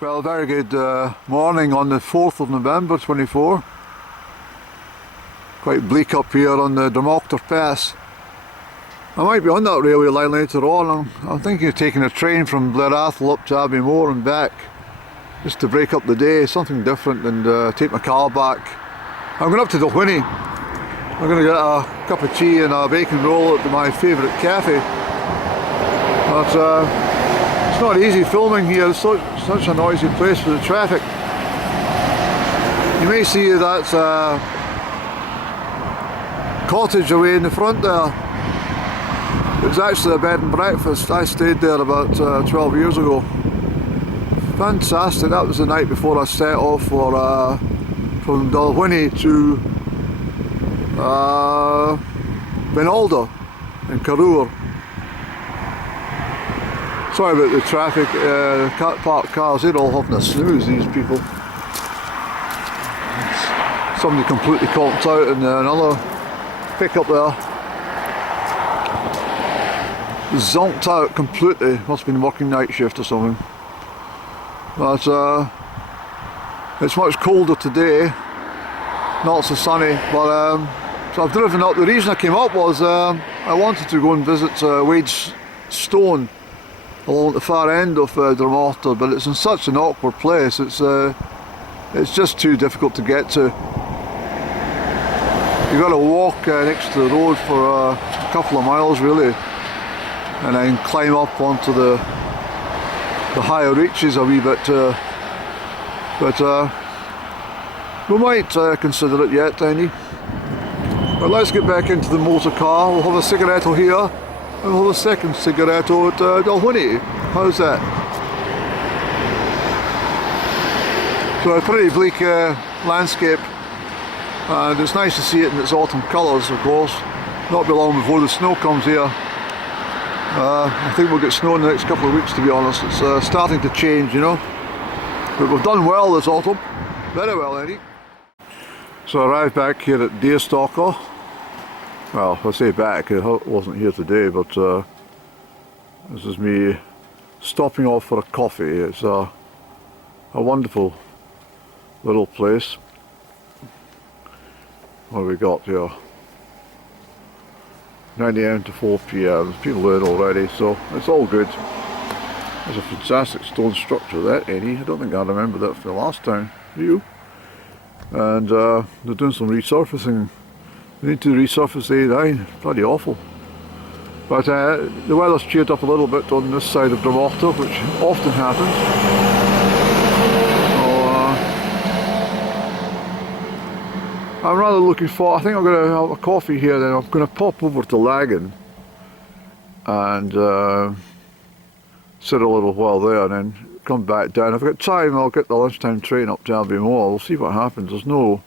Well, a very good morning on the 4th of November 24. Quite bleak up here on the Deerstalker Pass. I might be on that railway line later on. I'm thinking of taking a train from Blairathel up to Abbeymoor and back, just to break up the day, something different, and take my car back. I'm going up to Dalwhinnie. I'm going to get a cup of tea and a bacon roll at my favourite cafe. But it's not easy filming here. It's such a noisy place with the traffic. You may see that cottage away in the front there. It was actually a bed and breakfast. I stayed there about 12 years ago. Fantastic. That was the night before I set off for from Dalwhinnie to Benalder in Carrour. Sorry about the traffic. Parked cars, they're all having a snooze, these people. Somebody completely conked out in another pickup there. Zonked out completely. Must have been working night shift or something. But it's much colder today. Not so sunny. But so I've driven up. The reason I came up was I wanted to go and visit Wade's Stone along the far end of Deerstalker, but it's in such an awkward place. It's just too difficult to get to. You've got to walk next to the road for a couple of miles really, and then climb up onto the higher reaches a wee bit. But we might consider it yet, Tiny. But let's get back into the motor car. We'll have a cigarette here. And we'll have a second cigarette at Dalwhinnie. How's that? So a pretty bleak landscape, and it's nice to see it in its autumn colours, of course. Not be long before the snow comes here. I think we'll get snow in the next couple of weeks, to be honest. It's starting to change, you know. But we've done well this autumn. Very well, Eddie. So I arrived back here at Deerstalker. Well, I say back, I wasn't here today, but this is me stopping off for a coffee. It's a wonderful little place. What have we got here? 9 AM to 4 PM. There's people in already, so it's all good. There's a fantastic stone structure, that, Eddie. I don't think I remember that from the last time. Do you? And they're doing some resurfacing. They need to resurface A9, bloody awful. But the weather's cheered up a little bit on this side of Deerstalker, which often happens. So, I'm rather looking for, I think I'm going to have a coffee here, then I'm going to pop over to Laggan and sit a little while there and then come back down. If I've got time, I'll get the lunchtime train up to Abbeymoor. We'll see what happens. There's no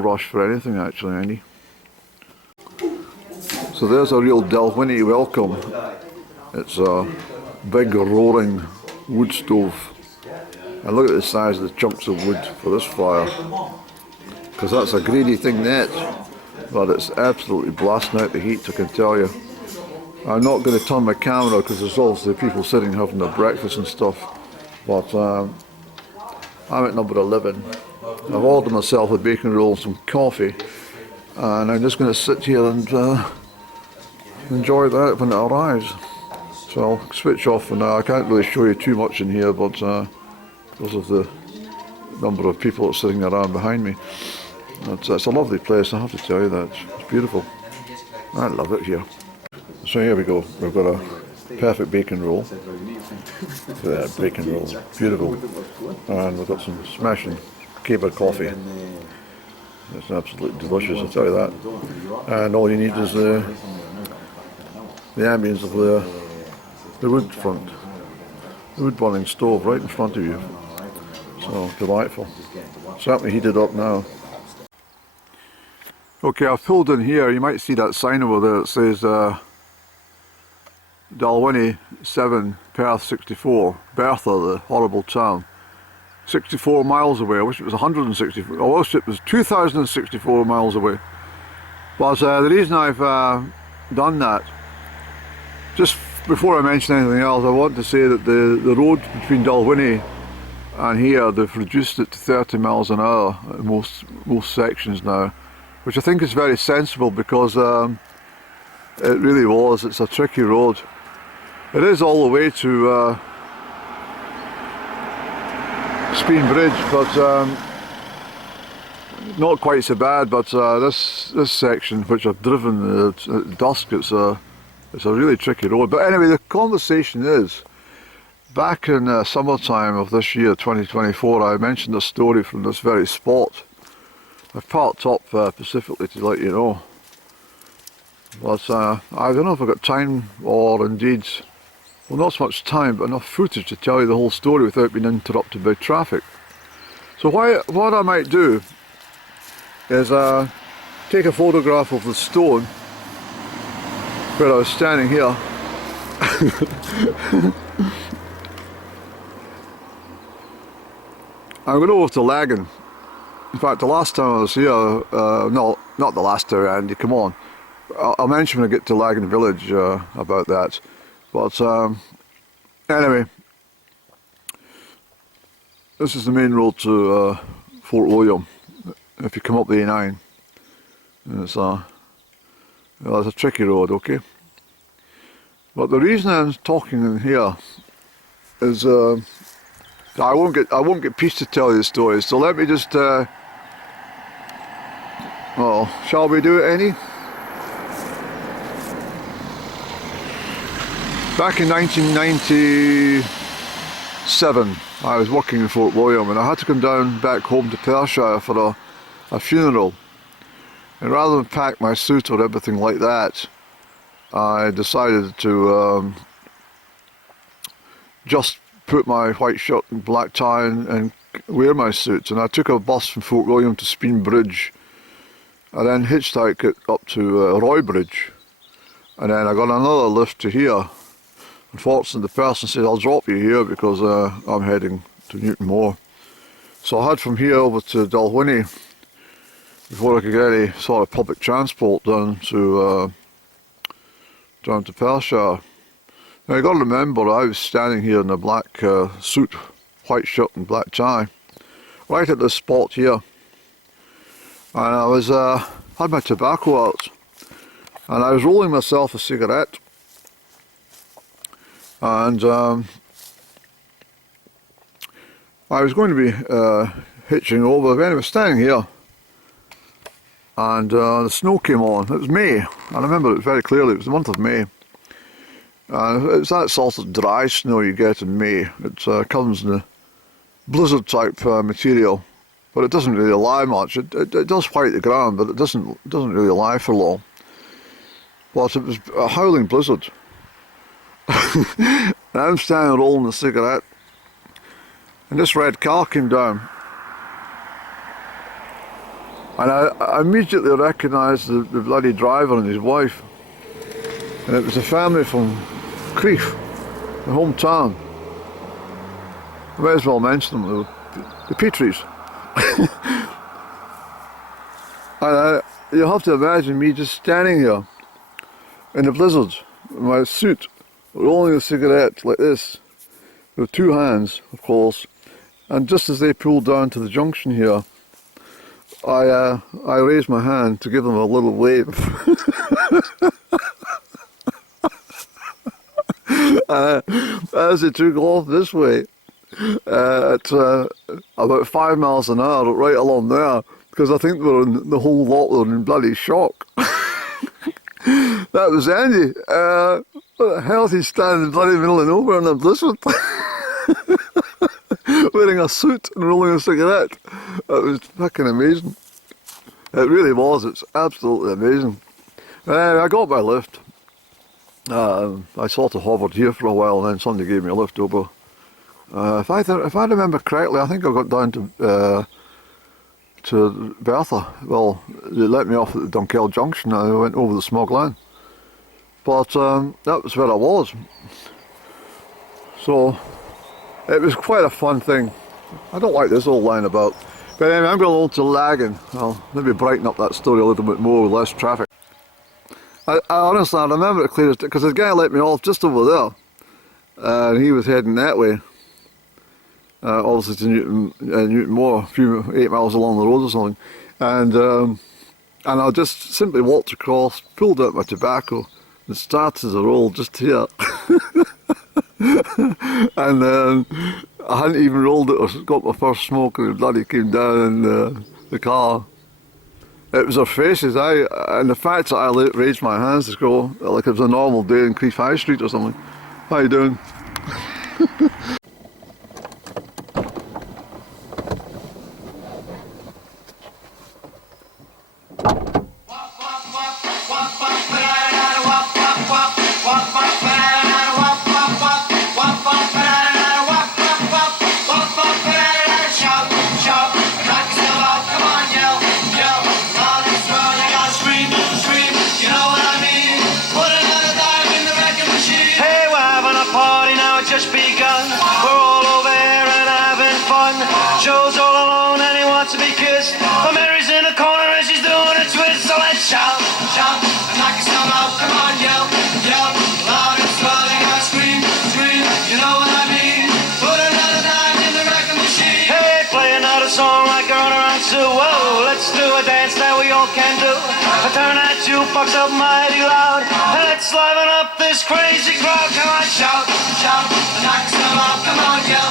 rush for anything actually, Andy. So there's a real Dalwhinnie welcome. It's a big roaring wood stove. And look at the size of the chunks of wood for this fire. Because that's a greedy thing that. But it's absolutely blasting out the heat, I can tell you. I'm not going to turn my camera because there's obviously people sitting having their breakfast and stuff. But I'm at number 11. I've ordered myself a bacon roll and some coffee, and I'm just going to sit here and enjoy that when it arrives. So I'll switch off for now. I can't really show you too much in here, but because of the number of people that's sitting around behind me. It's a lovely place, I have to tell you that. It's beautiful. I love it here. So here we go. We've got a perfect bacon roll. Look at that bacon roll. Beautiful. And we've got some smashing Caber coffee. It's absolutely delicious, I'll tell you that. And all you need is the ambience of the wood front, the wood burning stove right in front of you. So delightful. Certainly heated up now. Okay, I've pulled in here. You might see that sign over there that says Dalwhinnie 7, Perth 64, Bertha, the horrible town. 64 miles away. I wish it was 164. I wish it was 2,064 miles away. But the reason I've done that, just before I mention anything else, I want to say that the road between Dalwhinnie and here, they've reduced it to 30 miles an hour at most sections now, which I think is very sensible because it really was. It's a tricky road. It is all the way to Speen Bridge, but not quite so bad. But this section, which I've driven at dusk, it's a really tricky road. But anyway, the conversation is, back in summertime of this year, 2024, I mentioned a story from this very spot. I've parked up specifically to let you know. But I don't know if I've got time or indeed, well, not so much time, but enough footage to tell you the whole story without being interrupted by traffic. So what I might do is take a photograph of the stone where I was standing here. I'm going over to Laggan. In fact, the last time I was here, no, not the last time, Andy, come on. I'll mention when I get to Laggan village about that. But anyway, this is the main road to Fort William. If you come up the A9, and it's a tricky road, okay. But the reason I'm talking in here is I won't get peace to tell you the story. So let me just well, shall we do it, Annie? Back in 1997, I was working in Fort William, and I had to come down back home to Perthshire for a funeral. And rather than pack my suit or everything like that, I decided to just put my white shirt and black tie and wear my suit. And I took a bus from Fort William to Speen Bridge, and then hitchhiked it up to Roy Bridge, and then I got another lift to here. Unfortunately, the person said, I'll drop you here because I'm heading to Newton Moor. So I had from here over to Dalwhinnie before I could get any sort of public transport down to Perthshire. Now you got to remember, I was standing here in a black suit, white shirt and black tie, right at this spot here, and I was had my tobacco out, and I was rolling myself a cigarette, and I was going to be hitching over. But anyway, standing here, and the snow came on. It was May. I remember it very clearly. It was the month of May. It's that sort of dry snow you get in May. It comes in a blizzard type material, but it doesn't really lie much. It does white the ground, but it doesn't really lie for long. But it was a howling blizzard. And I'm standing rolling a cigarette, and this red car came down, and I immediately recognised the bloody driver and his wife, and it was a family from Crieff, the hometown. I may as well mention them, the Petries. And you have to imagine me just standing here in the blizzard, in my suit, rolling a cigarette like this, with two hands, of course, and just as they pulled down to the junction here, I raised my hand to give them a little wave. As they took off this way, at about 5 miles an hour, right along there, because I think the whole lot were in bloody shock. That was Andy. What the hell is he standing in the bloody middle of nowhere in a blizzard? Wearing a suit and rolling a cigarette. That was fucking amazing. It really was. It's absolutely amazing. Anyway, I got my lift. I sort of hovered here for a while, and then somebody gave me a lift over. If I remember correctly, I think I got down to Bertha. Well, they let me off at the Dunkeld junction, and I went over the Smog Line. But that was where I was. So it was quite a fun thing. I don't like this old line about. But anyway, I'm going on to Laggan. I'll maybe brighten up that story a little bit more with less traffic. I honestly, I remember it clear as because the guy let me off just over there, and he was heading that way. Obviously to Newton Moor, a few 8 miles along the road or something, and I just simply walked across, pulled out my tobacco, and started the roll just here. And I hadn't even rolled it or got my first smoke, and the bloody came down in the car. It was their faces, and the fact that I raised my hands to go like it was a normal day in Crieff High Street or something. How you doing? Joe's all alone and he wants to be kissed. But Mary's in a corner and she's doing a twist. So let's shout, shout, and knock yourself out. Come on, yell, yell, loud and slow. You gotta scream, scream, you know what I mean. Put another dime in the record machine. Hey, play another song like a runaround Sue. Whoa, let's do a dance that we all can do. Turn that jukebox up mighty loud, and let's liven up this crazy crowd. Come on, shout, shout, and knock yourself out. Come on, yell.